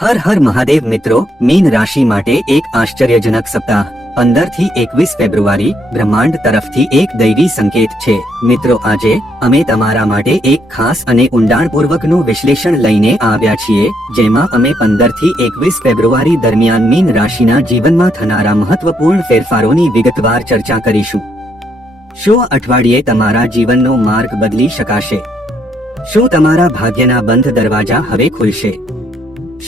હર હર મહાદેવ મિત્રો, મીન રાશિ માટે એક આશ્ચર્યજનક સપ્તાહ. પંદરથી એકવીસ ફેબ્રુઆરી, બ્રહ્માંડ તરફથી એક દૈવી સંકેત છે. મિત્રો, આજે અમે તમારા માટે એક ખાસ અને ઊંડાણપૂર્વકનું વિશ્લેષણ લઈને આવ્યા છીએ, જેમાં અમે પંદરથી એકવીસ ફેબ્રુઆરી દરમિયાન મીન રાશિના જીવનમાં થનારા મહત્વપૂર્ણ ફેરફારોની વિગતવાર ચર્ચા કરીશું. શું અઠવાડિયે તમારા જીવનનો માર્ગ બદલી શકાશે? શું તમારા ભાગ્યના બંધ દરવાજા હવે ખુલશે?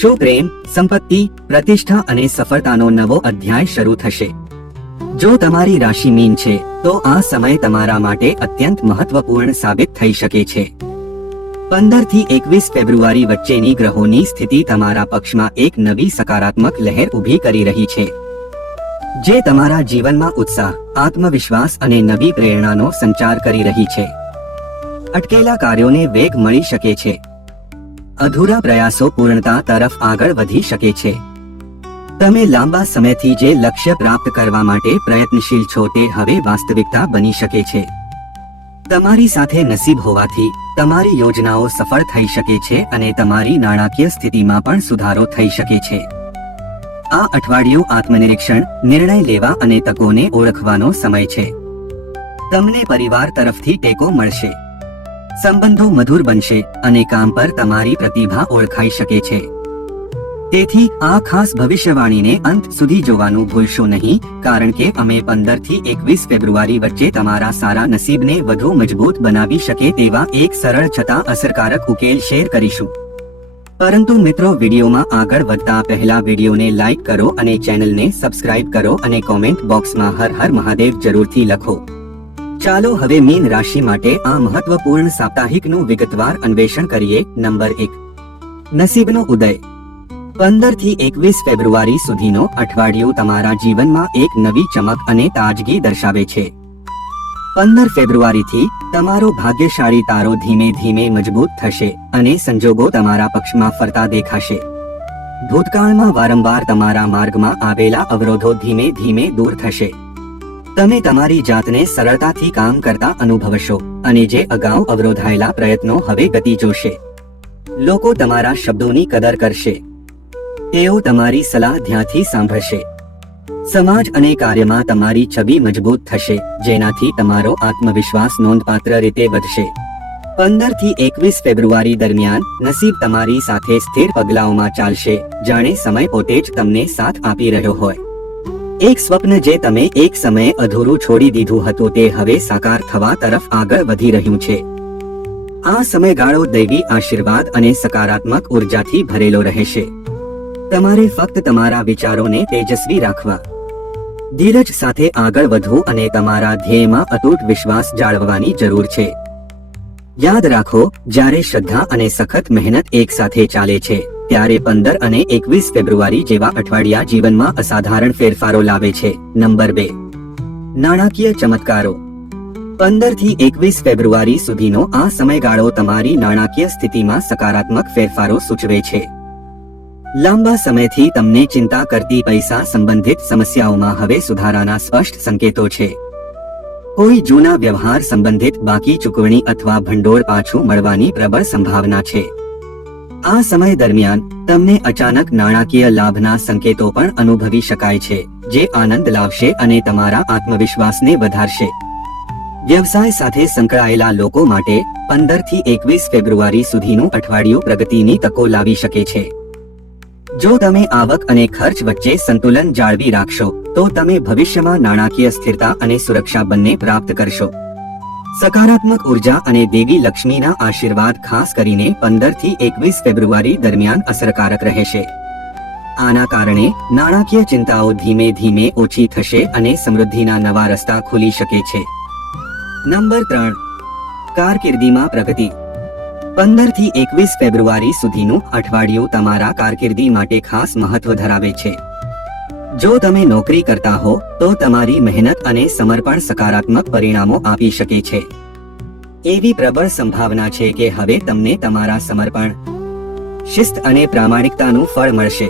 શું પ્રેમ, સંપત્તિ, પ્રતિષ્ઠા અને સફળતાનો નવો અધ્યાય શરૂ થશે. જો તમારી રાશિ મીન છે, તો આ સમય તમારા માટે અત્યંત મહત્વપૂર્ણ સાબિત થઈ શકે છે. પંદરથી એકવીસ ફેબ્રુઆરી વચ્ચેની ગ્રહોની સ્થિતિ તમારા પક્ષમાં એક નવી સકારાત્મક લહેર ઊભી કરી રહી છે. જે તમારા જીવનમાં ઉત્સાહ, આત્મવિશ્વાસ અને નવી પ્રેરણાનો સંચાર કરી રહી છે. અટકેલા કાર્યોને વેગ મળી શકે છે. અધૂરા પ્રયાસો પૂર્ણતા તરફ આગળ વધી શકે છે. તમે લાંબા સમયથી જે લક્ષ્ય પ્રાપ્ત કરવા માટે પ્રયત્નશીલ છો તે હવે વાસ્તવિકતા બની શકે છે. તમારી સાથે નસીબ હોવાથી તમારી યોજનાઓ સફળ થઈ શકે છે અને તમારી નાણાકીય સ્થિતિમાં પણ સુધારો થઈ શકે છે. આ અઠવાડિયું આત્મનિરીક્ષણ, નિર્ણય લેવા અને તકોને ઓળખવાનો સમય છે. તમને પરિવાર તરફથી ટેકો મળશે. સંબંધો મધુર બનશે અને કામ પર તમારી પ્રતિભા ઓળખાઈ શકે છે. તેથી આ ખાસ ભવિષ્યવાણીને અંત સુધી જોવાનું ભૂલશો નહીં, કારણ કે અમે પંદરથી એકવીસ ફેબ્રુઆરી વચ્ચે તમારા સારા નસીબને વધુ મજબૂત બનાવી શકે તેવા એક સરળ છતાં અસરકારક ઉકેલ શેર કરીશું. પરંતુ મિત્રો, વિડીયોમાં આગળ વધતા પહેલા વિડીયોને લાઇક કરો અને ચેનલને સબસ્ક્રાઇબ કરો અને કોમેન્ટ બોક્સમાં હર હર મહાદેવ જરૂરથી લખો. ચાલો હવે મીન રાશિ માટે આ મહત્વપૂર્ણ સાપ્તાહિકનું વિગતવાર અન્વેષણ કરીએ. નંબર એક. નસીબનો ઉદય. પંદરથી એકવીસ ફેબ્રુઆરી સુધીનો અઠવાડિયું તમારા જીવનમાં એક નવી ચમક અને તાજગી દર્શાવે છે. પંદર ફેબ્રુઆરીથી તમારો ભાગ્યશાળી તારો ધીમે ધીમે મજબૂત થશે અને સંજોગો તમારા પક્ષમાં ફરતા દેખાશે. ભૂતકાળમાં વારંવાર તમારા માર્ગમાં આવેલા અવરોધો ધીમે ધીમે દૂર થશે. તમે તમારી જાતને સરળતાથી કામ કરતા અનુભવશો અને જે અગાઉ અવરોધાયેલા પ્રયત્નો હવે ગતિ જોશે. લોકો તમારા શબ્દોની કદર કરશે. તેઓ તમારી સલાહ ધ્યાનથી સાંભળશે. સમાજ અને કાર્યમાં તમારી છબી મજબૂત થશે, જેનાથી તમારો આત્મવિશ્વાસ નોંધપાત્ર રીતે વધશે. પંદરથી એકવીસ ફેબ્રુઆરી દરમિયાન નસીબ તમારી સાથે સ્થિર પગલાઓમાં ચાલશે, જાણે સમય પોતે જ તમને સાથ આપી રહ્યો હોય. એક સ્વપ્ન જે તમે એક સમયે અધૂરું છોડી દીધું હતું તે હવે સાકાર થવા તરફ આગળ વધી રહ્યું છે. આ સમયગાળો દૈવી આશીર્વાદ અને સકારાત્મક ઉર્જાથી ભરેલો રહેશે. તમારે ફક્ત તમારા વિચારોને તેજસ્વી રાખવા. ધીરજ સાથે આગળ વધવું અને તમારા ધ્યેયમાં અતૂટ વિશ્વાસ જાળવવાની જરૂર છે. યાદ રાખો, જ્યારે શ્રદ્ધા અને સખત મહેનત એકસાથે ચાલે છે ત્યારે પંદર અને એકવીસ ફેબ્રુઆરી જેવા અઠવાડિયા જીવનમાં અસાધારણ ફેરફારો લાવે છે. નંબર બે. નાણાકીય ચમત્કારો. પંદરથી એકવીસ ફેબ્રુઆરી સુધીનો આ સમયગાળો તમારી નાણાકીય સ્થિતિમાં સકારાત્મક ફેરફારો સૂચવે છે. લાંબા સમયથી તમને ચિંતા કરતી પૈસા સંબંધિત સમસ્યાઓમાં હવે સુધારાના સ્પષ્ટ સંકેતો છે. કોઈ જૂના વ્યવહાર સંબંધિત બાકી ચૂકવણી અથવા ભંડોળ પાછું મળવાની પ્રબળ સંભાવના છે. આ સમય દરમિયાન, તમને અચાનક નાણાકીય લાભના સંકેતો પણ અનુભવી શકાય છે, જે આનંદ લાવશે અને તમારા આત્મવિશ્વાસને વધારશે. વ્યવસાય સાથે સંકળાયેલા લોકો માટે પંદરથી એકવીસ ફેબ્રુઆરી સુધીનું અઠવાડિયું પ્રગતિની તકો લાવી શકે છે. જો તમે આવક અને ખર્ચ વચ્ચે સંતુલન જાળવી રાખશો, તો તમે ભવિષ્યમાં નાણાકીય સ્થિરતા અને સુરક્ષા બંને પ્રાપ્ત કરશો. સકારાત્મક ઊર્જા અને દેવી લક્ષ્મીના આશીર્વાદ ખાસ કરીને પંદરથી એકવીસ ફેબ્રુઆરી દરમિયાન અસરકારક રહેશે. આના કારણે નાણાકીય ચિંતાઓ ધીમે ધીમે ઓછી થશે અને સમૃદ્ધિના નવા રસ્તા ખુલી શકે છે. નંબર ત્રણ. કારકિર્દીમાં પ્રગતિ. પંદરથી એકવીસ ફેબ્રુઆરી સુધીનું અઠવાડિયું તમારા કારકિર્દી માટે ખાસ મહત્વ ધરાવે છે. જો તમે નોકરી કરતા હો, તો તમારી મહેનત અને સમર્પણ સકારાત્મક પરિણામો આપી શકે છે. એવી પ્રબળ સંભાવના છે કે હવે તમને તમારા સમર્પણ, શિસ્ત અને પ્રામાણિકતાનું ફળ મળશે.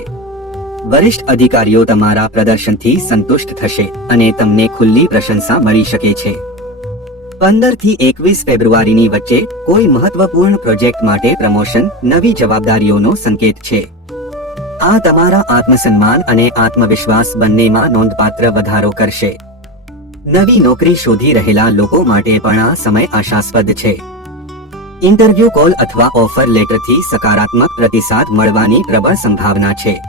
વરિષ્ઠ અધિકારીઓ તમારા પ્રદર્શનથી સંતુષ્ટ થશે અને તમને ખુલ્લી પ્રશંસા મળી શકે છે. પંદરથી એકવીસ ફેબ્રુઆરીની વચ્ચે કોઈ મહત્વપૂર્ણ પ્રોજેક્ટ માટે પ્રમોશન નવી જવાબદારીઓનો સંકેત છે. આ તમારા આત્મસન્માન અને આત્મવિશ્વાસ બંનેમાં નોંધપાત્ર વધારો કરશે. નવી નોકરી શોધી રહેલા લોકો માટે પણ આ સમય આશાસ્પદ છે. ઇન્ટરવ્યુ કોલ અથવા ઓફર લેટરથી સકારાત્મક પ્રતિસાદ મળવાની પ્રબળ સંભાવના છે.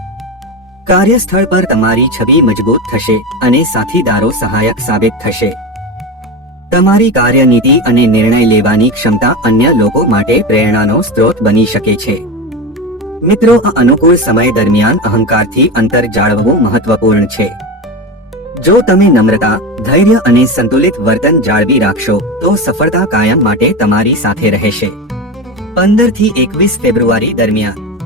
કાર્યસ્થળ પર તમારી છબી મજબૂત થશે અને સાથીદારો સહાયક સાબિત થશે. તમારી કાર્યનીતિ અને નિર્ણય લેવાની ક્ષમતા અન્ય લોકો માટે પ્રેરણાનો સ્ત્રોત બની શકે છે. મિત્રો, આ અનુકૂળ સમય દરમિયાન અહંકારથી અંતર જાળવવું મહત્વપૂર્ણ છે. જો તમે નમ્રતા, ધૈર્ય અને સંતુલિત વર્તન જાળવી રાખશો, તો સફળતા કાયમ માટે તમારી સાથે રહેશે. પંદરથી એકવીસ ફેબ્રુઆરી દરમિયાન.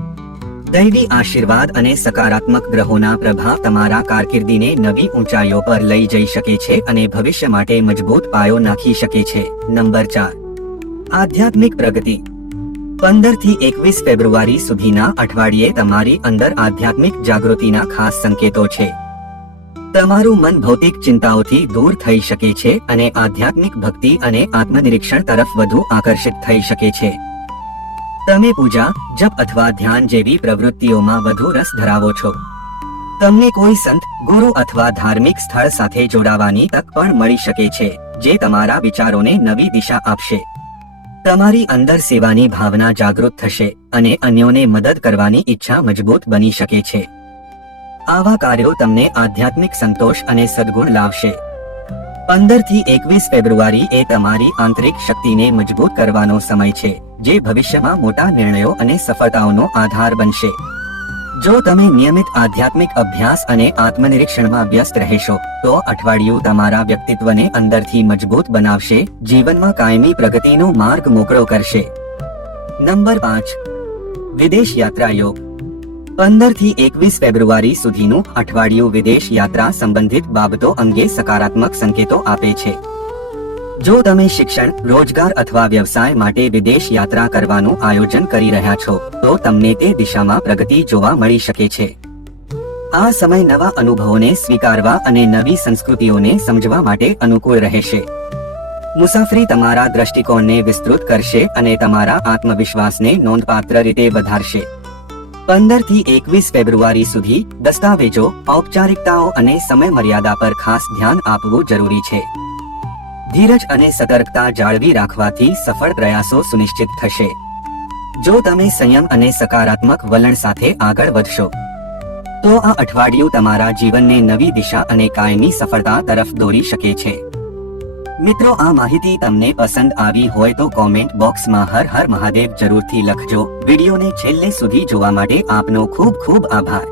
દૈવી આશીર્વાદ અને સકારાત્મક ગ્રહોના પ્રભાવ તમારા કારકિર્દીને નવી ઊંચાઈઓ પર લઈ જઈ શકે છે અને ભવિષ્ય માટે મજબૂત પાયો નાખી શકે છે. નંબર ચાર. આધ્યાત્મિક પ્રગતિ. પંદરથી એકવીસ ફેબ્રુઆરી સુધીના અઠવાડિયે તમારી અંદર આધ્યાત્મિક જાગૃતિના ખાસ સંકેતો છે. તમારું મન ભૌતિક ચિંતાઓથી દૂર થઈ શકે છે અને આધ્યાત્મિક ભક્તિ અને આત્મનિરીક્ષણ તરફ વધુ આકર્ષિત થઈ શકે છે. તમે પૂજા, જપ અથવા ધ્યાન જેવી પ્રવૃત્તિઓમાં વધુ રસ ધરાવો છો. તમને કોઈ સંત, ગુરુ અથવા ધાર્મિક સ્થળ સાથે જોડાવાની તક પણ મળી શકે છે, જે તમારા વિચારોને નવી દિશા આપશે. તમારી અંદર સેવાની ભાવના જાગૃત થશે અને અન્યોને મદદ કરવાની ઈચ્છા મજબૂત બની શકે છે. આવા કાર્યો તમને આધ્યાત્મિક સંતોષ અને સદગુણ લાવશે. પંદરથી એકવીસ ફેબ્રુઆરી એ તમારી આંતરિક શક્તિને મજબૂત કરવાનો સમય છે, જે ભવિષ્યમાં મોટા નિર્ણયો અને સફળતાઓનો આધાર બનશે. જો તમે નિયમિત આધ્યાત્મિક અભ્યાસ અને આત્મનિરીક્ષણમાં વ્યસ્ત રહેશો, તો અઠવાડિયું તમારા વ્યક્તિત્વને અંદરથી મજબૂત બનાવશે, જીવનમાં કાયમી પ્રગતિનો માર્ગ મોકળો કરશે. નંબર પાંચ. વિદેશ યાત્રા યોગ પંદરથી એકવીસ ફેબ્રુઆરી સુધીનું અઠવાડિયું વિદેશ યાત્રા સંબંધિત બાબતો અંગે સકારાત્મક સંકેતો આપે છે. જો તમે શિક્ષણ, રોજગાર અથવા વ્યવસાય માટે વિદેશ યાત્રા કરવાનું આયોજન કરી રહ્યા છો, તો તમને તે દિશામાં પ્રગતિ જોવા મળી શકે છે. આ સમય નવા અનુભવોને સ્વીકારવા અને નવી સંસ્કૃતિઓને સમજવા માટે અનુકૂળ રહેશે. મુસાફરી તમારા દ્રષ્ટિકોણને વિસ્તૃત કરશે અને તમારા આત્મવિશ્વાસને નોંધપાત્ર રીતે વધારશે. પંદરથી એકવીસ ફેબ્રુઆરી સુધી દસ્તાવેજો, ઔપચારિકતાઓ અને સમય મર્યાદા પર ખાસ ધ્યાન આપવું જરૂરી છે. ધીરજ અને સતર્કતા જાળવી રાખવાથી સફળ પ્રયાસો સુનિશ્ચિત થશે. જો તમે સંયમ અને સકારાત્મક વલણ સાથે આગળ વધશો, તો આ અઠવાડિયું તમારા જીવનને નવી દિશા અને કાયમી સફળતા તરફ દોરી શકે છે. મિત્રો, આ માહિતી તમને પસંદ આવી હોય તો કોમેન્ટ બોક્સમાં હર હર મહાદેવ જરૂરથી લખજો. વિડીયોને છેલ્લે સુધી જોવા માટે આપનો ખૂબ ખૂબ આભાર.